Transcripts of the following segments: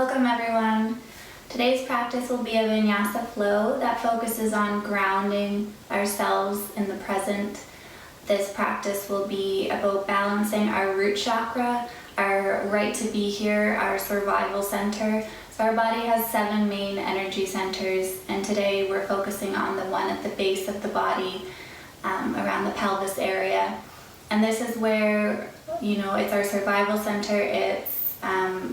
Welcome everyone. Today's practice will be a vinyasa flow that focuses on grounding ourselves in the present. This practice will be about balancing our root chakra, our right to be here, our survival center. So our body has 7 main energy centers, and today we're focusing on the one at the base of the body, around the pelvis area. And this is where, it's our survival center.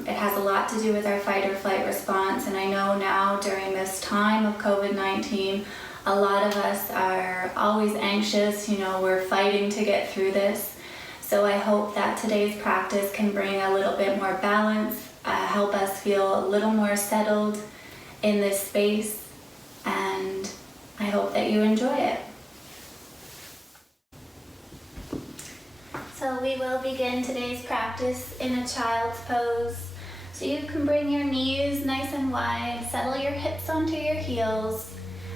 It has a lot to do with our fight or flight response, and I know now during this time of COVID-19, a lot of us are always anxious, we're fighting to get through this. So I hope that today's practice can bring a little bit more balance, help us feel a little more settled in this space, and I hope that you enjoy it. So we will begin today's practice in a child's pose. So you can bring your knees nice and wide, settle your hips onto your heels,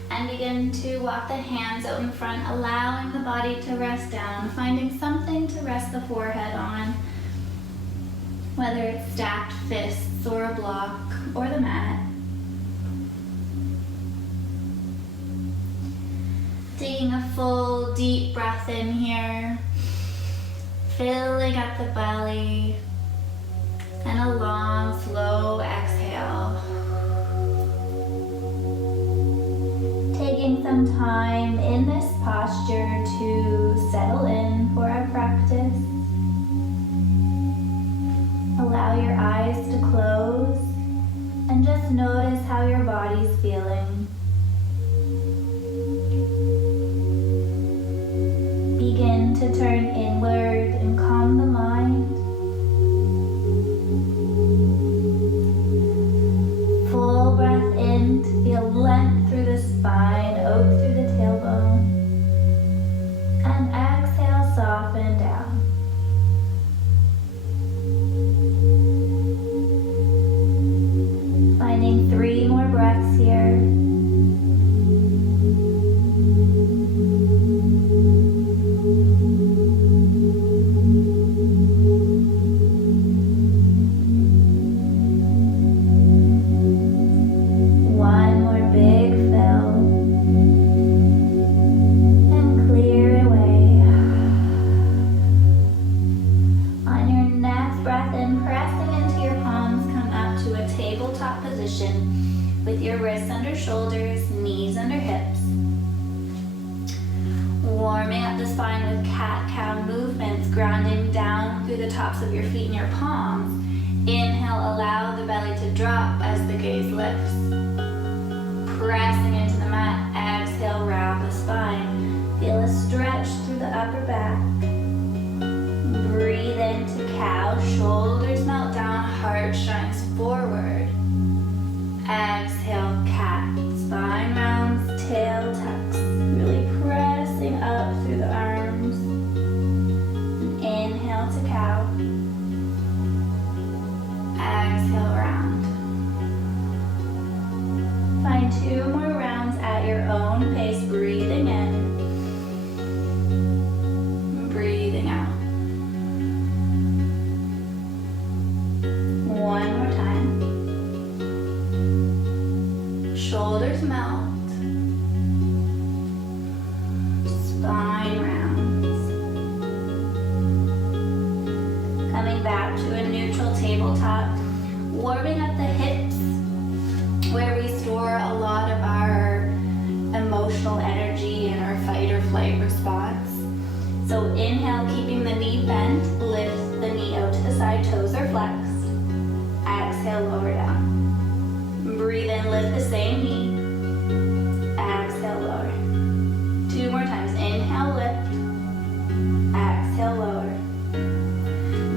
and begin to walk the hands out in front, allowing the body to rest down, finding something to rest the forehead on, whether it's stacked fists or a block or the mat. Taking a full deep breath in here, filling up the belly, and a long, slow exhale. Taking some time in this posture to settle in for our practice. Allow your eyes to close and just notice how your body's feeling. Begin to turn inward and calm the mind. Full breath in to feel length through the spine, out through the tailbone. And exhale, soften down. Finding 3 more breaths here. With your wrists under shoulders, knees under hips. Warming up the spine with cat-cow movements, grounding down through the tops of your feet and your palms. Inhale, allow the belly to drop as the gaze lifts. Pressing into the mat, exhale, round the spine. Feel a stretch through the upper back. Breathe into cow, shoulders melt down, heart shines forward. Exhale, cat, spine rounds, tail tucks, really pressing up through the arms. And inhale to cow. Exhale, round. Find 2 more rounds at your own pace, breathing in, breathing out. One more time. Shoulders melt, spine rounds. Coming back to a neutral tabletop, warming up the hips where we store a lot of our emotional energy and our fight or flight response. So inhale, keeping the knee bent, lift the knee out to the side, toes are flexed. Exhale, lower down. Breathe in, lift the same knee. Exhale, lower. 2 more times. Inhale, lift. Exhale, lower.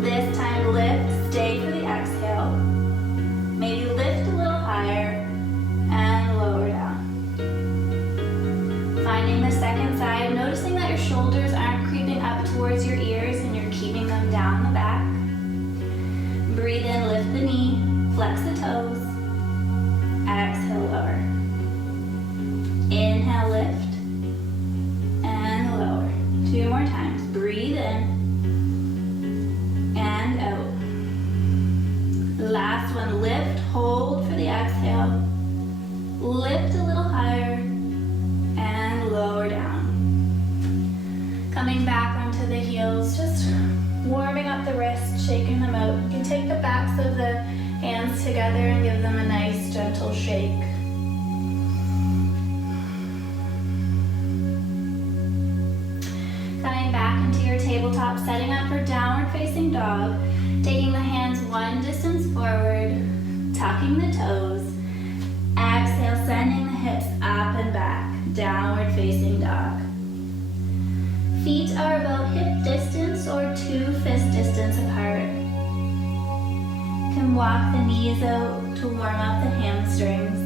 This time, lift, stay for the exhale. Maybe lift a little higher and lower down. Finding the second side, noticing that your shoulders aren't creeping up towards your ears and you're keeping them down the back. Breathe in, lift the knee, flex the toes. Exhale, lower. Inhale, lift, and lower. 2 more times. Breathe in, and out. Last one, lift, hold. the wrists, shaking them out. You can take the backs of the hands together and give them a nice gentle shake. Coming back into your tabletop, setting up for downward facing dog, taking the hands one distance forward, tucking the toes. Exhale, sending the hips up and back, downward facing dog. Feet are about hip distance or 2 fist distance apart. You can walk the knees out to warm up the hamstrings.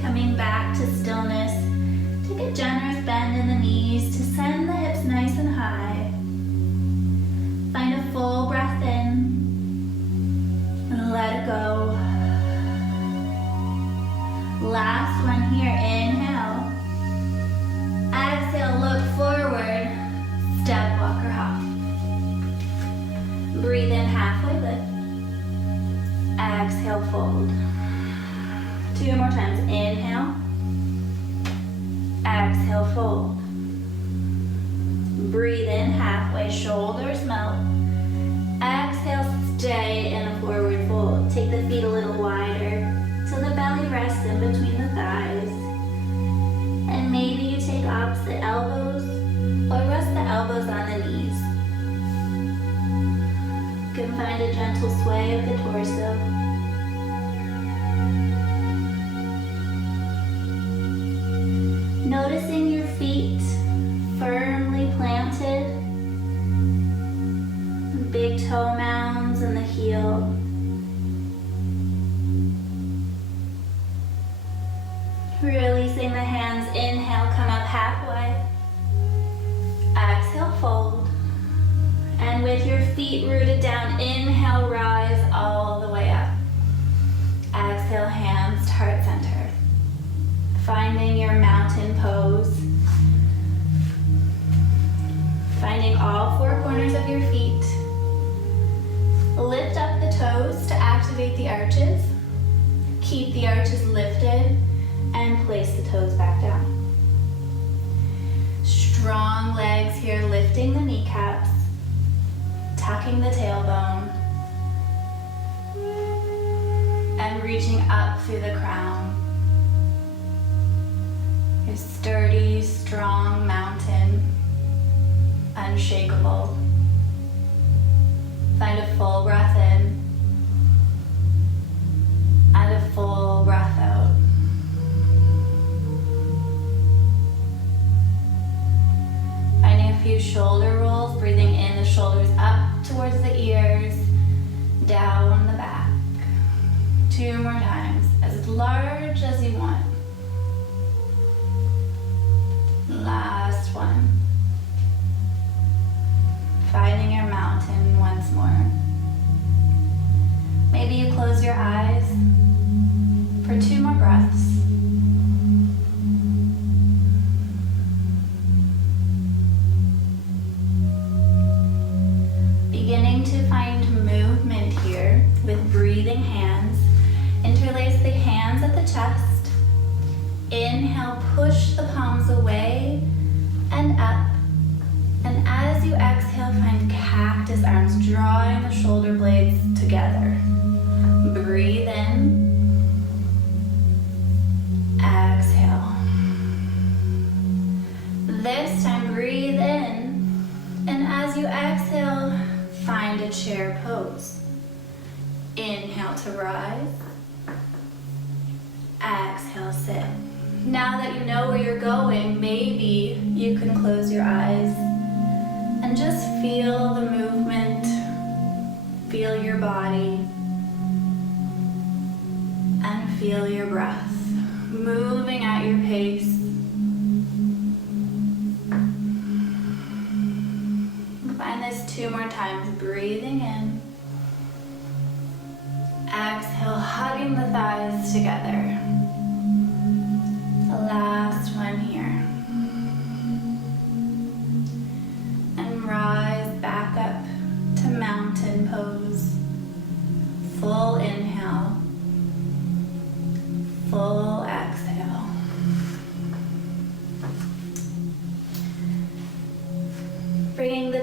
Coming back to stillness, take a generous bend in the knees to send the hips nice and high. Find a full breath in and let it go. Last one here, inhale. Exhale, look forward, step, walk, or hop. Breathe in, halfway lift. Exhale, fold. 2 more times, inhale. Exhale, fold. Breathe in, halfway, shoulders melt. Exhale, stay in a forward fold. Take the feet a little wider till the belly rests in between the thighs. And maybe you take opposite elbows or rest the elbows on the knees. You can find a gentle sway of the torso. Noticing your feet firmly planted, big toe mounds in the heel. Releasing the hands, inhale, come up halfway. Exhale, fold. And with your feet rooted down, inhale, rise all the way up. Exhale, hands to heart center. Finding your mountain pose. Finding all 4 corners of your feet. Lift up the toes to activate the arches. Keep the arches lifted and place the toes back down. Strong legs here, lifting the kneecaps, tucking the tailbone, and reaching up through the crown. Your sturdy, strong mountain, unshakable. Find a full breath in and a full breath out. Finding a few shoulder rolls, breathing in the shoulders up towards the ears, down the back. 2 more times, as large as you want. Last one. Finding your mountain once more. Maybe you close your eyes for 2 more breaths. Beginning to find movement here with breathing hands. Interlace the hands at the chest. Inhale, push the palms away and up. And as you exhale, find cactus arms, drawing the shoulder blades together. Breathe in. Exhale. This time, breathe in. And as you exhale, find a chair pose. Inhale to rise. Exhale, sit. Now that you know where you're going, maybe you can close your eyes and just feel the movement, feel your body, and feel your breath moving at your pace. Find this 2 more times, breathing in. Exhale, hugging the thighs together. The last one here. And rise back up to mountain pose. Full inhale. Full exhale.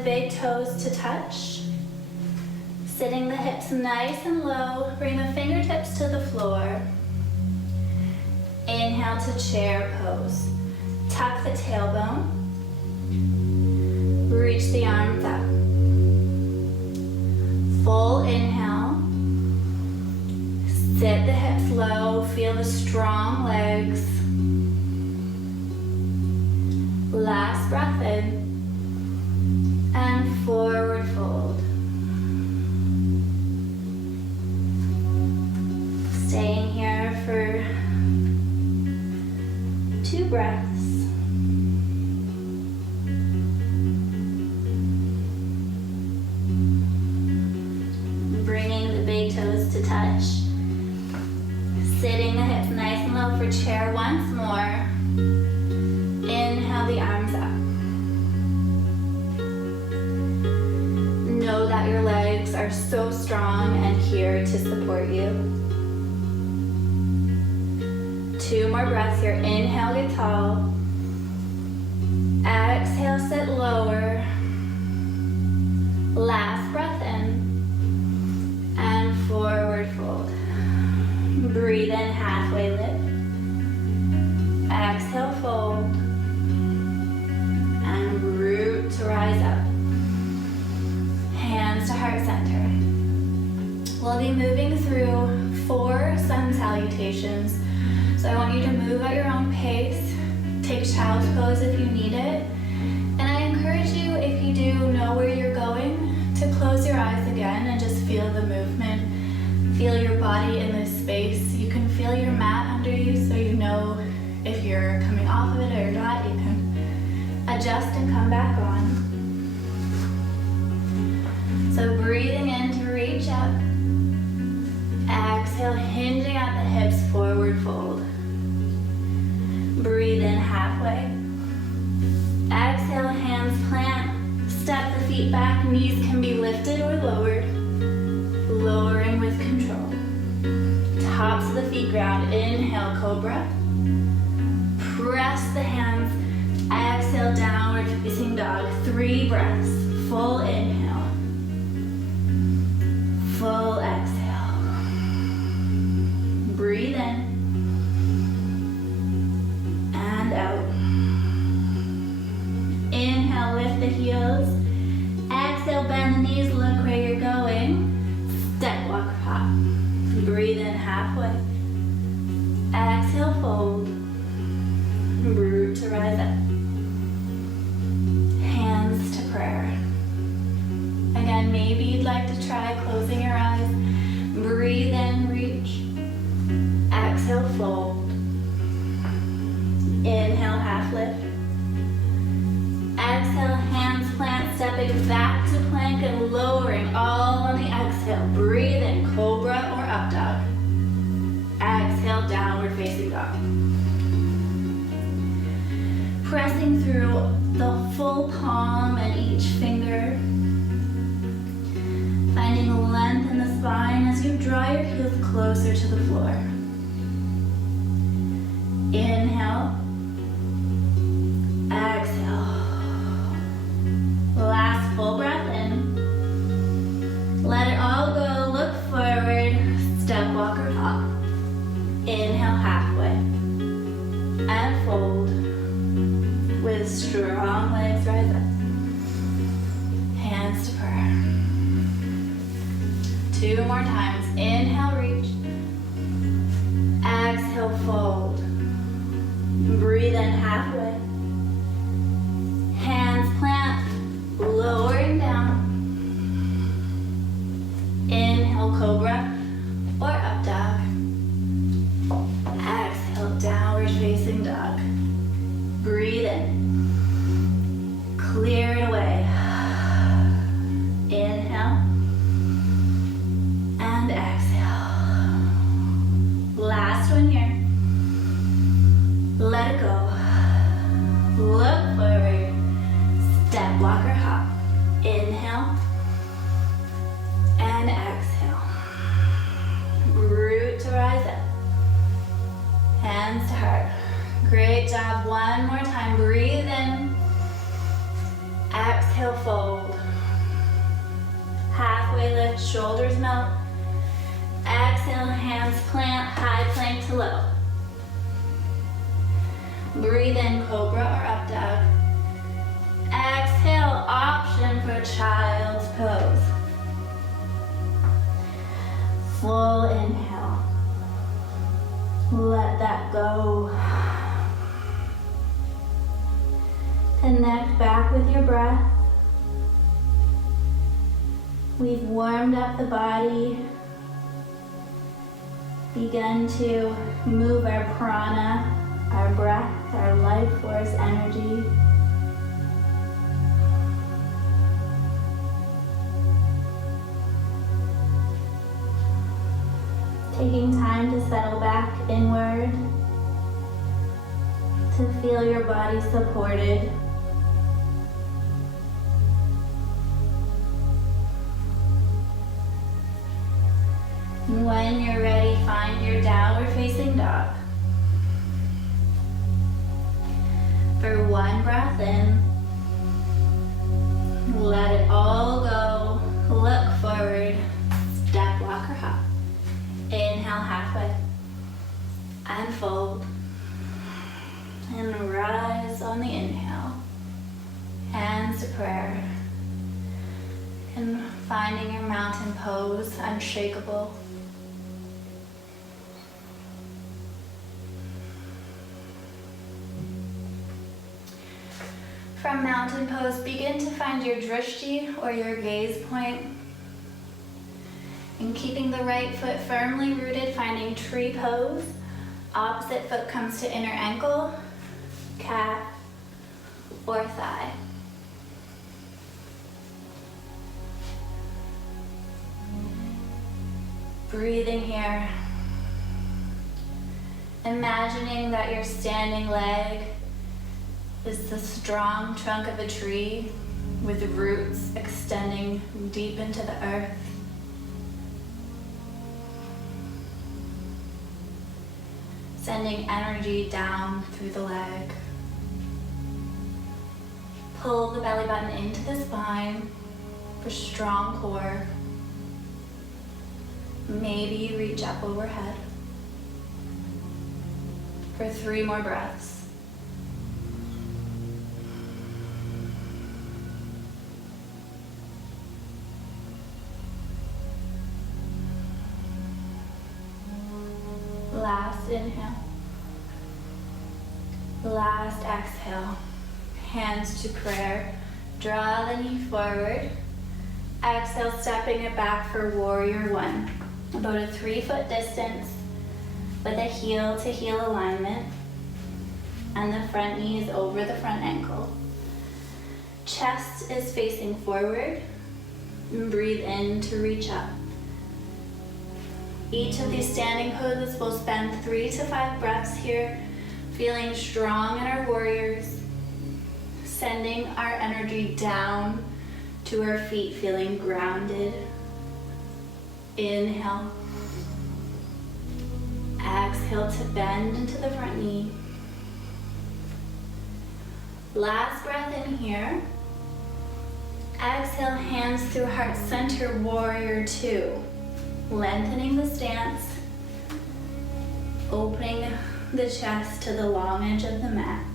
big toes to touch. Sitting the hips nice and low, bring the fingertips to the floor. Inhale to chair pose. Tuck the tailbone. Reach the arms up. Full inhale. Sit the hips low, feel the strong legs. Last breath in and forward fold. Staying here for 2 breaths. Bringing the big toes to touch. Sitting the hips nice and low for chair once more. Inhale the arms up. Know that your legs are so strong and here to support you. 2 more breaths here. Inhale, get tall. Exhale, sit lower. Last breath in. And forward fold. Breathe in, halfway lift. Exhale, fold. And root to rise up. Hands to heart center. We'll be moving through 4 sun salutations. So I want you to move at your own pace. Take child's pose if you need it. And I encourage you, if you do know where you're going, to close your eyes again and just feel the movement. Feel your body in this space. You can feel your mat under you so you know if you're coming off of it or not. You can adjust and come back on. So breathing in to reach up. Exhale, hinging at the hips, forward fold. Breathe in halfway. Exhale, hands plant. Step the feet back, knees can be lifted or lowered. Lowering with control. Tops of the feet ground. Inhale, cobra. Press the hands. Exhale, downward facing dog. 3 breaths. Full inhale. Full exhale. Breathe in. And out. Inhale, lift the heels. Exhale, bend the knees. Look where you're going. Step, walk, hop. Breathe in halfway. Exhale, fold. Root to rise up. Hands to prayer. Again, maybe you'd like to try closing your eyes. Breathe in, reach. Exhale, fold. Inhale, half lift. Exhale, hands plant, stepping back to plank and lowering all on the exhale. Breathe in, cobra or up dog. Exhale, downward facing dog. Pressing through the full palm and each finger. Finding length in the spine as you draw your heels closer to the floor. Inhale. Exhale. Last full breath in. Let it all go. Look forward. Step, walk, or hop. Inhale halfway. And fold. With strong legs, rise up. Hands to prayer. 2 more times. Inhale, reach. Exhale, fold. Breathe in halfway. Hands plant. Lowering down. Inhale, cobra or up dog. Exhale, downward facing dog. Breathe in. Clear it away. Inhale. And exhale. Last one here. Let it go. Look forward. Step, walk, or hop. Inhale. And exhale. Root to rise up. Hands to heart. Great job. One more time. Breathe in. Exhale, fold. lift, shoulders melt. Exhale, hands plant, high plank to low. Breathe in, cobra or up dog. Exhale, option for child's pose. Full inhale. Let that go. Connect back with your breath. We've warmed up the body. Begun to move our prana, our breath, our life force energy. Taking time to settle back inward, to feel your body supported. When you're ready, find your downward facing dog. For one breath in, let it all go. Look forward, step, walk, or hop. Inhale halfway, and fold, and rise on the inhale. Hands to prayer, and finding your mountain pose, unshakable. From mountain pose, begin to find your drishti or your gaze point. And keeping the right foot firmly rooted, finding tree pose. Opposite foot comes to inner ankle, calf, or thigh. Breathing here. Imagining that your standing leg is the strong trunk of a tree with roots extending deep into the earth. Sending energy down through the leg. Pull the belly button into the spine for strong core. Maybe reach up overhead for 3 more breaths. Last inhale. Last exhale. Hands to prayer. Draw the knee forward. Exhale, stepping it back for warrior one. About a 3-foot distance with a heel to heel alignment. And the front knee is over the front ankle. Chest is facing forward. And breathe in to reach up. Each of these standing poses will spend 3 to 5 breaths here, feeling strong in our warriors, sending our energy down to our feet, feeling grounded. Inhale. Exhale to bend into the front knee. Last breath in here. Exhale, hands through heart center, warrior two. Lengthening the stance, opening the chest to the long edge of the mat.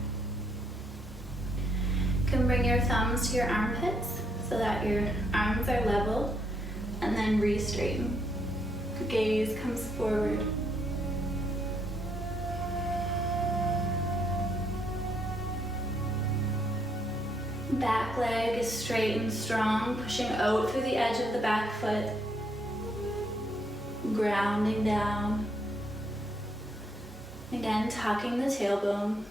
You can bring your thumbs to your armpits so that your arms are level, and then re-straighten. Gaze comes forward. Back leg is straight and strong, pushing out through the edge of the back foot. Grounding down. Again, tucking the tailbone.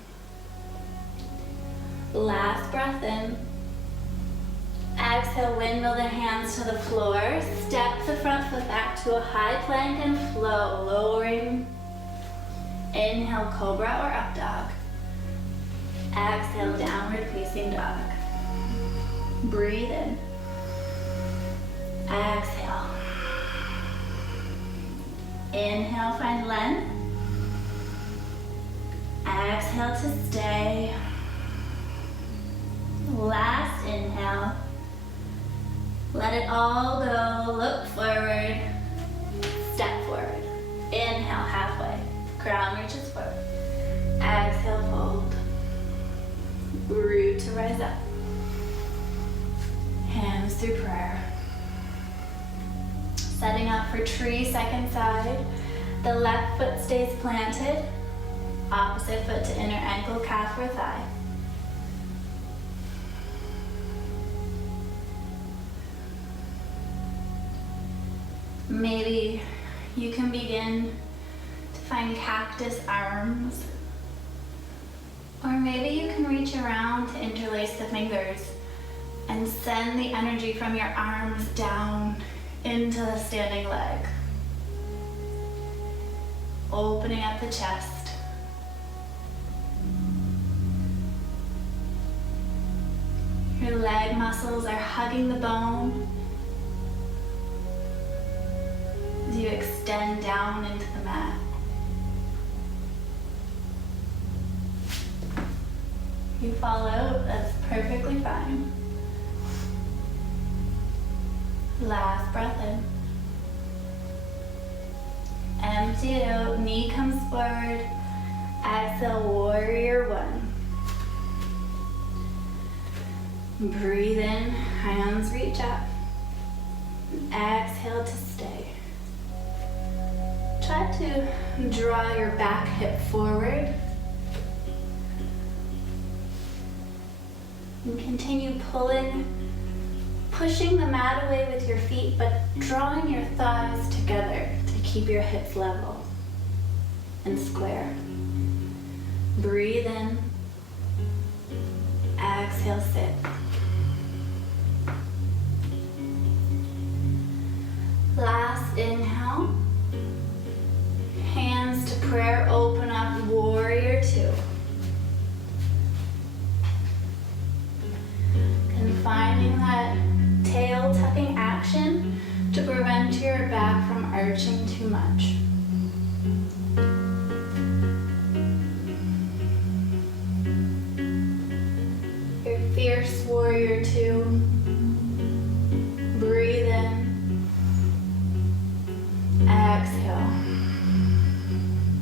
Last breath in. Exhale, windmill the hands to the floor. Step the front foot back to a high plank and flow, lowering. Inhale, cobra or up dog. Exhale, downward facing dog. Breathe in. Exhale. Inhale, find length. Exhale to stay. Last inhale. Let it all go. Look forward. Ground reaches forward. Exhale, fold. Root to rise up. Hands through prayer. Setting up for tree, second side. The left foot stays planted. Opposite foot to inner ankle, calf or thigh. Maybe you can begin to find cactus arms. Or maybe you can reach around to interlace the fingers and send the energy from your arms down into the standing leg. Opening up the chest. Your leg muscles are hugging the bone as you extend down into the mat. You fall out, that's perfectly fine. Last breath in. Empty it out, knee comes forward. Exhale, warrior one. Breathe in, hands reach up. Exhale to stay. Try to draw your back hip forward. And continue pushing the mat away with your feet, but drawing your thighs together to keep your hips level and square. Breathe in. Exhale, sit. Last inhale. Hands to prayer, open up, warrior two. Confining that tail tucking action to prevent your back from arching too much. Your fierce warrior two. Breathe in. Exhale.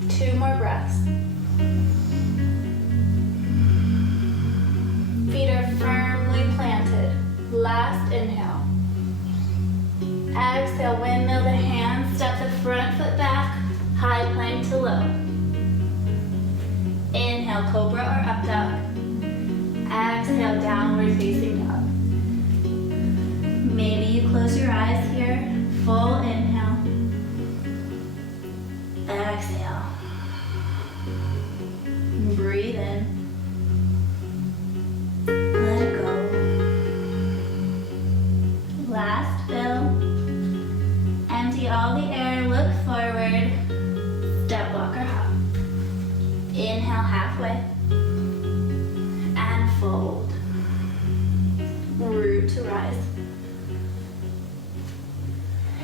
2 more breaths. Feet are firmly planted. Last inhale. Exhale, windmill the hands, step the front foot back, high plank to low. Inhale, cobra or up dog. Exhale, downward facing dog. Maybe you close your eyes here. Full inhale. Exhale. Breathe in. Let it go. Last fill. Empty all the air, look forward. Step, walk, or hop. Inhale halfway. And fold. Root to rise.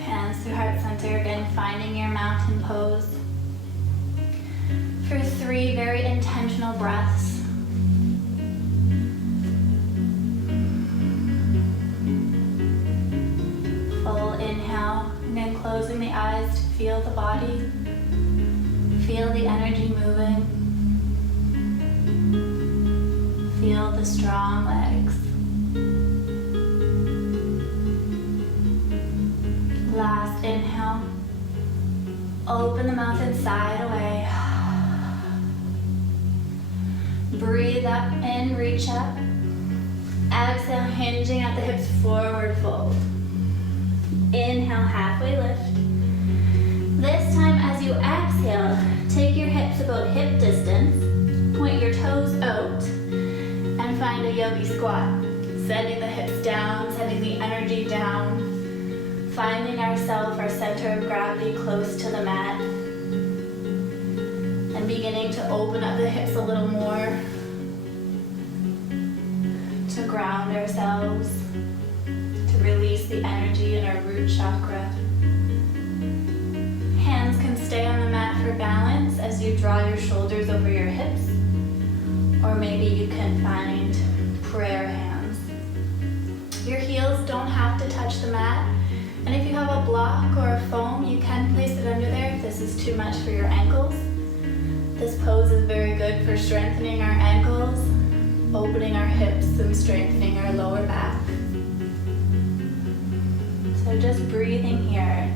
Hands through heart center, again finding your mountain pose. For 3 very intentional breaths. Full inhale, and then closing the eyes to feel the body. Feel the energy moving. Feel the strong legs. Last inhale. Open the mouth and sigh away. Breathe up in, reach up. Exhale, hinging at the hips, forward fold. Inhale, halfway lift. This time as you exhale, take your hips about hip distance, point your toes out, and find a Yogi Squat. Sending the hips down, sending the energy down, finding ourselves, our center of gravity close to the mat, and beginning to open up the hips a little more to ground ourselves, to release the energy in our root chakra. Hands can stay on the mat for balance as you draw your shoulders over your hips, or maybe you can find prayer hands. Your heels don't have to touch the mat, and if you have a block or a foam, you can place it under there if this is too much for your ankles. This pose is very good for strengthening our ankles, opening our hips, and strengthening our lower back. So just breathing here.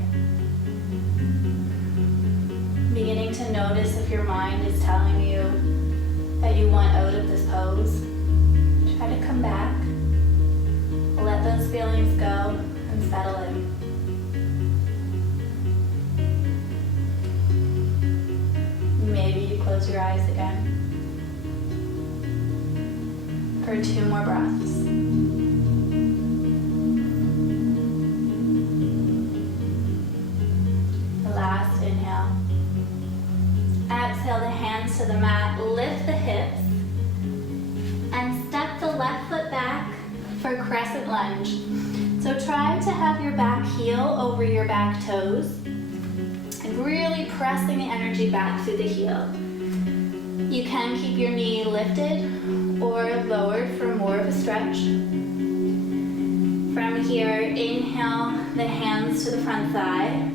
Beginning to notice if your mind is telling you that you want out of this pose. Try to come back. Let those feelings go and settle in. Maybe you close your eyes again for 2 more breaths. Last inhale. Exhale the hands to the mat, lift the hips, and step the left foot back for Crescent Lunge. So try to have your back heel over your back toes and really pressing the energy back through the heel. You can keep your knee lifted or lowered for more of a stretch. From here, inhale the hands to the front thigh,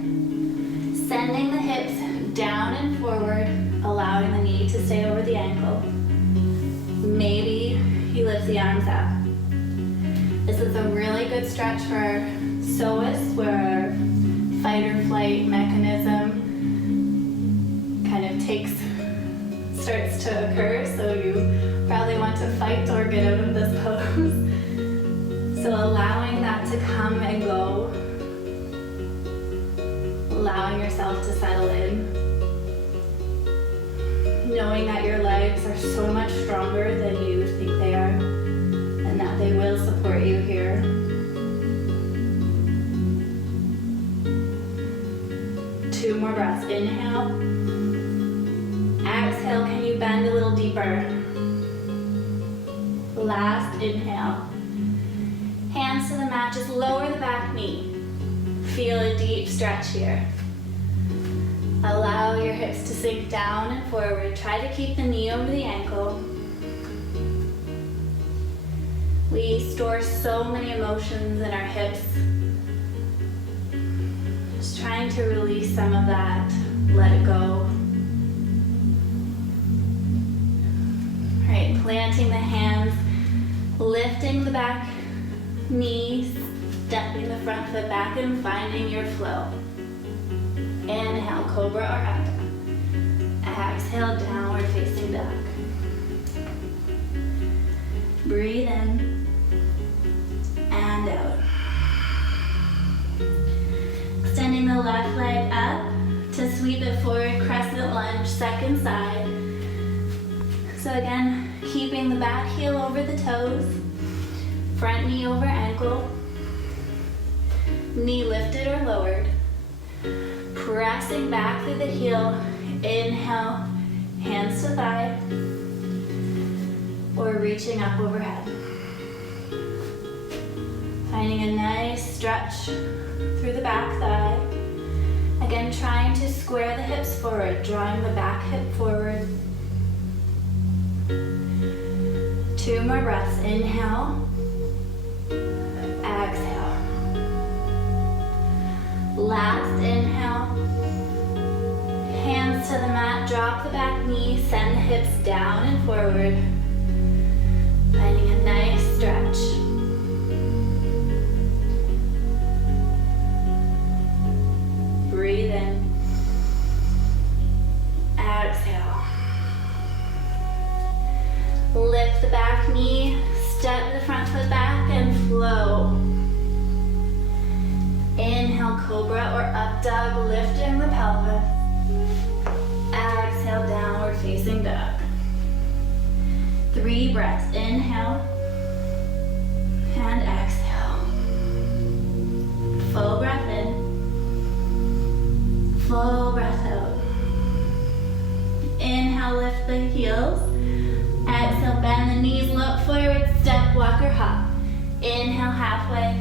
sending the hips down and forward, allowing the knee to stay over the ankle. Maybe you lift the arms up. This is a really good stretch for our psoas, where our fight or flight mechanism kind of starts to occur, so you probably want to fight or get out of this pose. So allowing that to come and go, allowing yourself to settle in, knowing that your legs are so much stronger than you think they are, and that they will support you here. Two more breaths. Inhale. Exhale, can you bend a little deeper? Last inhale. Hands to the mat, just lower the back knee. Feel a deep stretch here. Allow your hips to sink down and forward. Try to keep the knee over the ankle. We store so many emotions in our hips. Just trying to release some of that, let it go. All right, planting the hands, lifting the back knees, stepping the front foot back and finding your flow. Inhale, cobra or up. Exhale, downward facing dog. Breathe in and out. Extending the left leg up to sweep it forward, crescent lunge, second side. So again, keeping the back heel over the toes, front knee over ankle, knee lifted or lowered. Pressing back through the heel, inhale, hands to thigh, or reaching up overhead. Finding a nice stretch through the back thigh. Again, trying to square the hips forward, drawing the back hip forward. 2 more breaths. Inhale, exhale. Last inhale. Hands to the mat, drop the back knee, send the hips down and forward. Finding a nice stretch. Breathe in. Exhale. Lift the back knee, step the front foot back and flow. Inhale, cobra or up dog, lifting the pelvis. Exhale, downward facing dog. 3 breaths. Inhale and exhale. Full breath in. Full breath out. Inhale, lift the heels. Exhale, bend the knees, look forward, step, walk or hop. Inhale, halfway.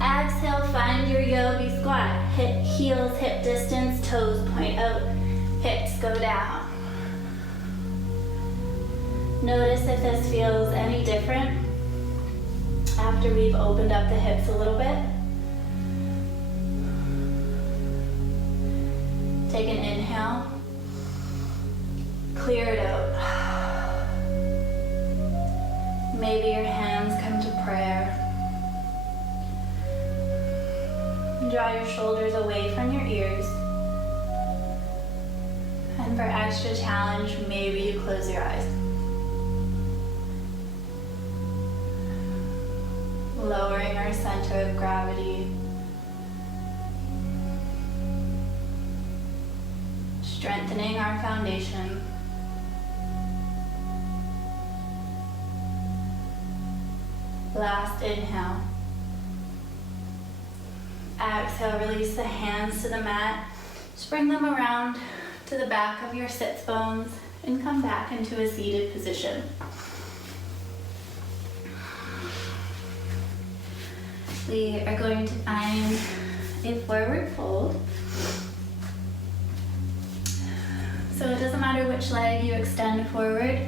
Exhale, find your Yogi Squat. Heels hip distance, toes point out, hips go down. Notice if this feels any different after we've opened up the hips a little bit. Take an inhale. clear it out. Maybe your hands come to prayer. Draw your shoulders away from your ears. And for extra challenge, maybe you close your eyes. Lowering our center of gravity. Strengthening our foundation. Last inhale. Exhale, release the hands to the mat. Just bring them around to the back of your sits bones and come back into a seated position. We are going to find a forward fold. So it doesn't matter which leg you extend forward,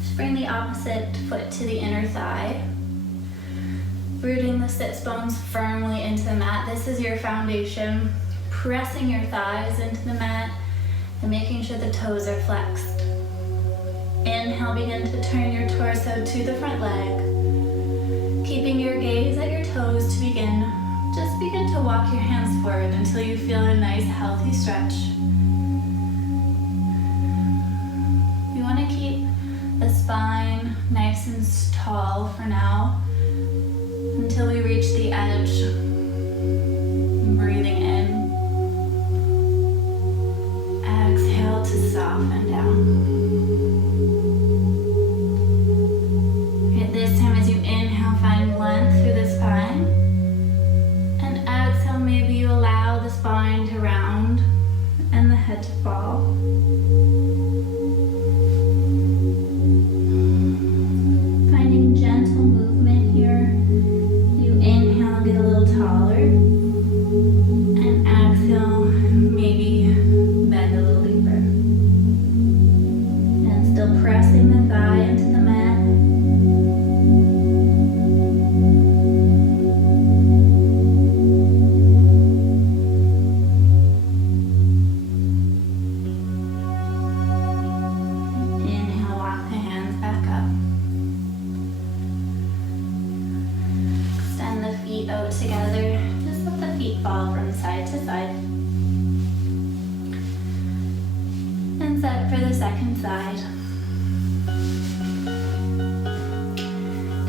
just bring the opposite foot to the inner thigh. Rooting the sits bones firmly into the mat. This is your foundation. Pressing your thighs into the mat and making sure the toes are flexed. Inhale, begin to turn your torso to the front leg. Keeping your gaze at your toes to begin. Just begin to walk your hands forward until you feel a nice healthy stretch. You want to keep the spine nice and tall for now until we reach the edge. Breathing in. Exhale to soften down. At this time, as you inhale, find length through the spine. And exhale, maybe you allow the spine to round and the head to fall. Finding gentle movement here. You inhale, get a little taller. And exhale, maybe bend a little deeper. And still pressing the thigh into the mat. Inhale, walk the hands back up. Extend the feet out together. Just let the feet fall from side to side. And set for the second side.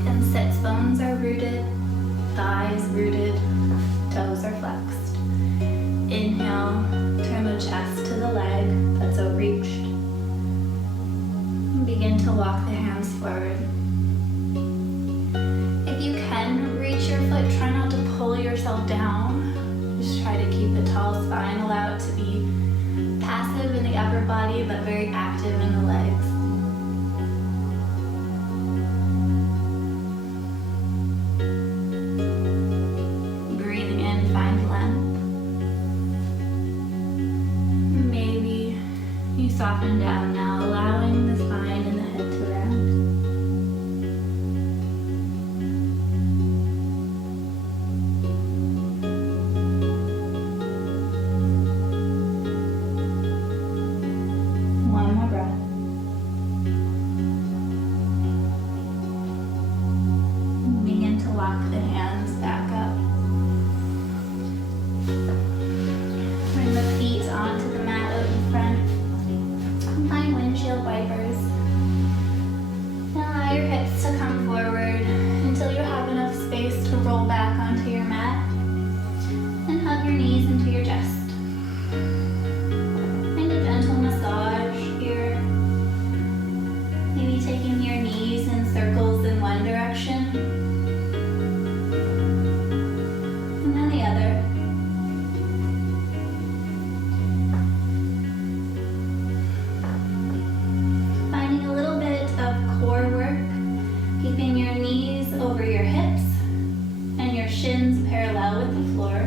And sits bones are rooted, thighs rooted, toes are flexed. Inhale, turn the chest to the leg that's outreached. And begin to walk the hands forward. If you can reach your foot, try not to pull yourself down. Just try to keep a tall spine. Allow it to be passive in the upper body, but very active in the legs. Breathing in, find length. Maybe you soften down now, allowing the spine and the head to round. One more breath. Begin to walk the hands back up. Bring the feet onto the mat out in front. Find windshield wipers. And allow your hips to come forward until you have enough space to roll back onto your mat. And hug your knees into your chest. Find a gentle massage here. Maybe taking your knees in circles in one direction. And then the other. Finding a little bit of core work, keeping your knees over your hips and your shins parallel with the floor.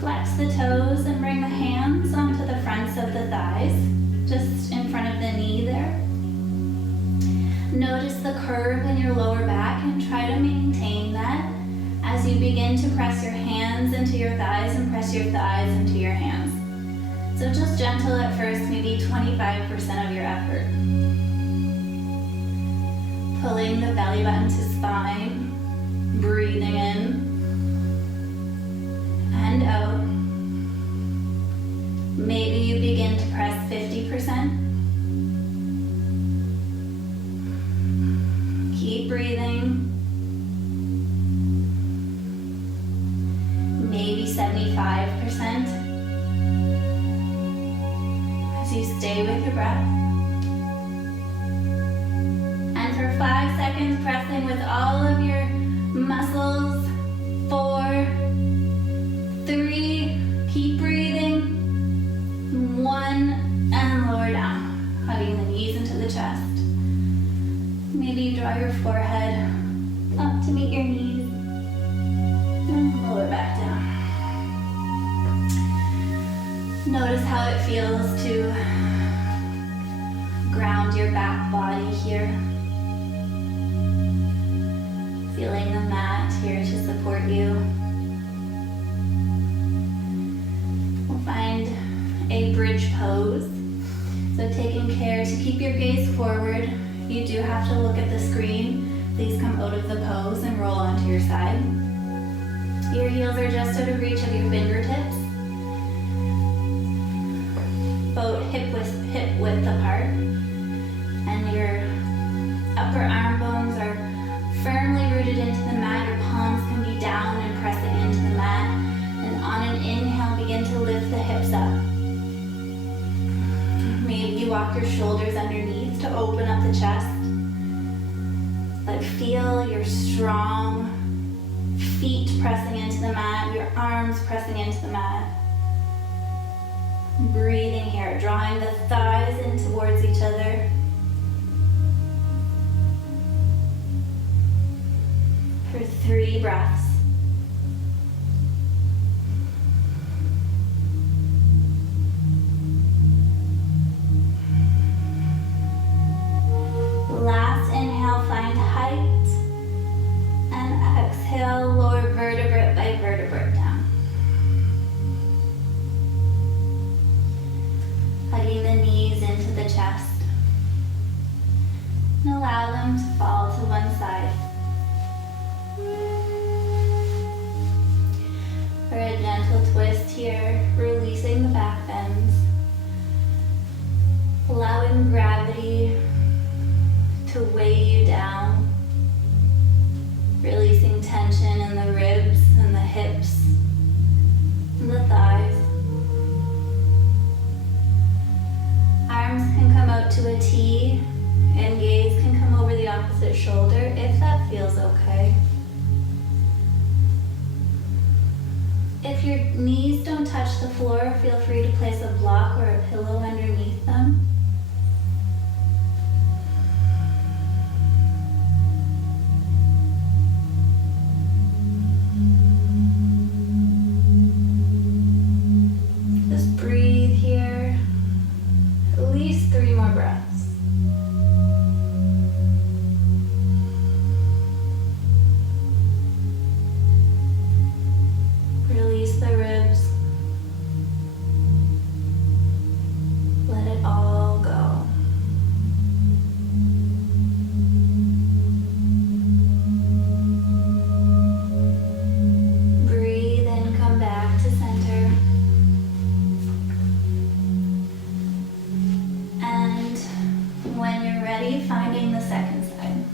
Flex the toes and bring the hands onto the fronts of the thighs, just in front of the knee there. Notice the curve in your lower back and try to maintain that as you begin to press your hands into your thighs and press your thighs into your hands. So just gentle at first, maybe 25% of your Pulling the belly button to spine, breathing in and out. Maybe you begin to press 50%. Keep breathing. Maybe 75% as you stay with your breath. And for 5 seconds, pressing with all of your muscles. 4, 3, keep breathing. 1, and lower down, hugging the knees into the chest. Maybe you draw your forehead up to meet your knees, and lower back down. Notice how it feels to ground your back body here. Feeling the mat here to support you. We'll find a bridge pose. So taking care to keep your gaze forward. You do have to look at the screen. Please come out of the pose and roll onto your side. Your heels are just out of reach of your fingertips. About hip width apart. And your upper arm bones are firmly rooted into the mat. Your palms can be down and pressing into the mat. And on an inhale, begin to lift the hips up. Maybe you walk your shoulders underneath to open up the chest. But feel your strong feet pressing into the mat, your arms pressing into the mat. Breathing here, drawing the thighs in towards each other. For 3 breaths. Last inhale, find height. And exhale, lower vertebrae by vertebrae down. Hugging the knees into the chest. And allow them to fall to one side. For a gentle twist here, releasing the back bends. Allowing gravity to weigh you down. Releasing tension in the ribs and the hips and the thighs. Arms can come out to a T and gaze can come over the opposite shoulder if that feels okay. If your knees don't touch the floor, feel free to place a block or a pillow underneath them. Just breathe here. At least 3 more breaths. Release the ribs. Let it all go. Breathe and come back to center. And when you're ready, finding the second side.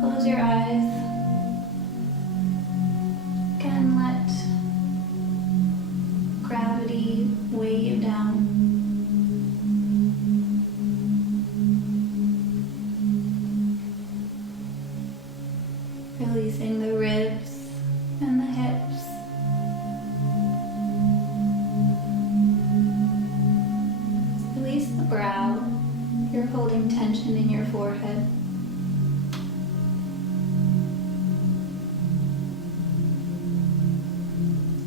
Close your eyes. Again, let gravity weigh you down. Releasing the ribs and the hips. Release the brow. You're holding tension in your forehead.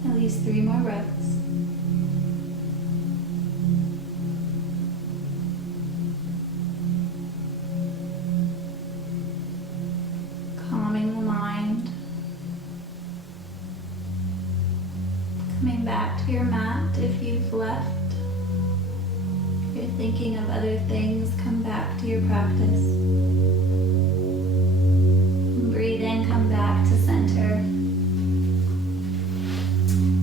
At least 3 more breaths. Calming the mind. to your mat if you've left. If you're thinking of other things, come back to your practice. Breathe in, come back to center.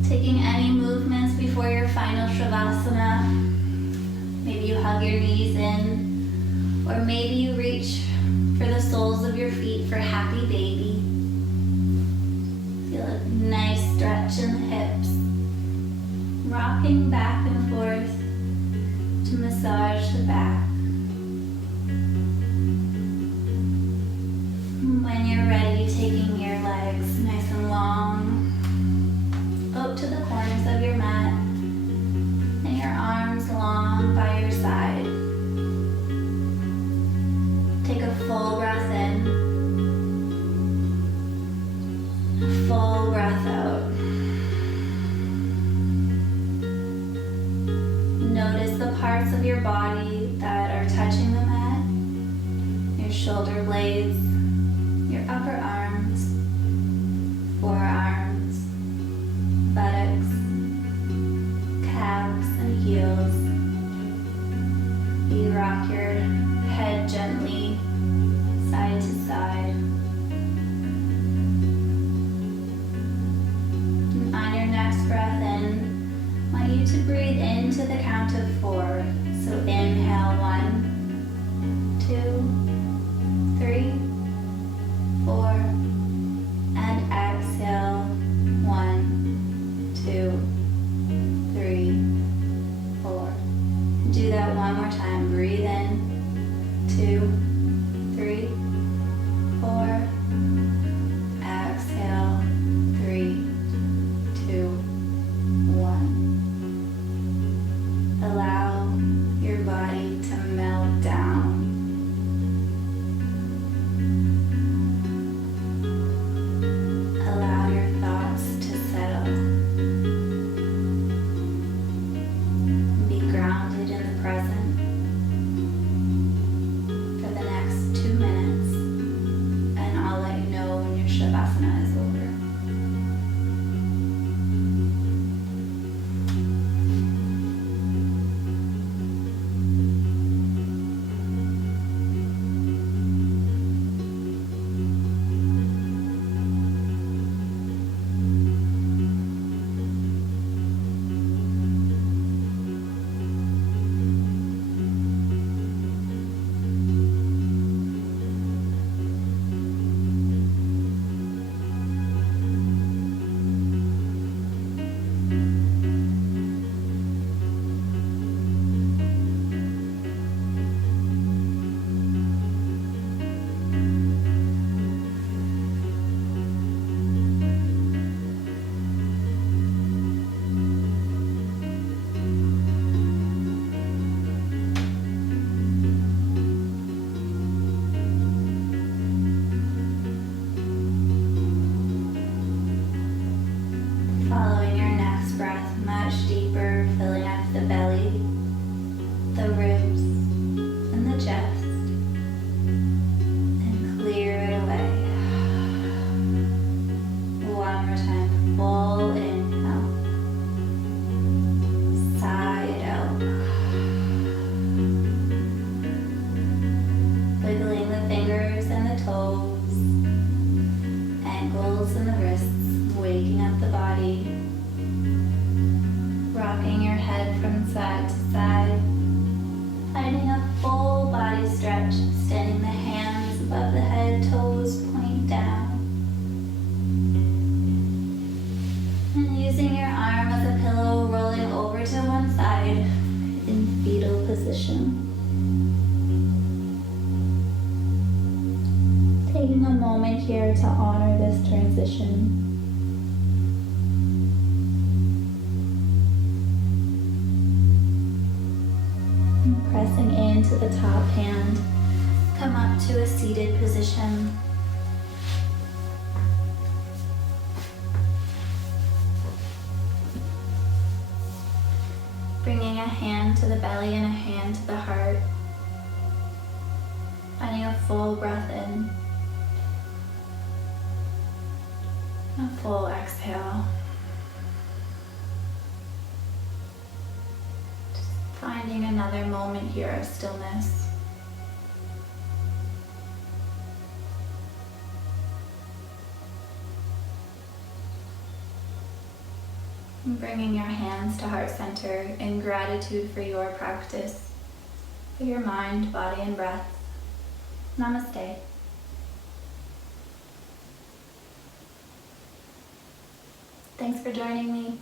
Taking any movements before your final Shavasana. Maybe you hug your knees in, or maybe you reach for the soles of your feet for happy baby. Feel a nice stretch in the hips. Rocking back and forth to massage the back. When you're ready, taking your legs nice and long out to the corners of your mat and your arms long by your side. Take a full breath in, a full breath out. Notice the parts of your body that are touching the mat, your shoulder blades, your upper arms, forearms, buttocks, calves and heels. You rock your head gently side to side. And on your next breath in, I want you to breathe into the count of 4. So inhale 1, 2, 3, 4, and exhale 1, 2, 3, 4. Do that one more time. Breathe in, 2, 3, 4. Exhale, 3, 2, 1. Allow your body to melt down. Allow your thoughts to settle. Be grounded in the present for the next 2 minutes, and I'll let you know when your Shavasana is over. Following your next breath much deeper, filling up the belly, the ribs, and the chest, and clear it away. One more time, full inhale, sigh it out. Wiggling the fingers and the toes, ankles and the wrists, waking up the body, rocking your head from side to side, finding a full body stretch, extending the hands above the head, toes point down, and using your arm as a pillow, rolling over to one side in fetal position. Taking a moment here to honor this transition. Pressing into the top hand, come up to a seated position. Bringing a hand to the belly and a hand to the heart. Finding a full breath in. A full exhale. finding another moment here of stillness. And bringing your hands to heart center in gratitude for your practice, for your mind, body, and breath. Namaste. Thanks for joining me.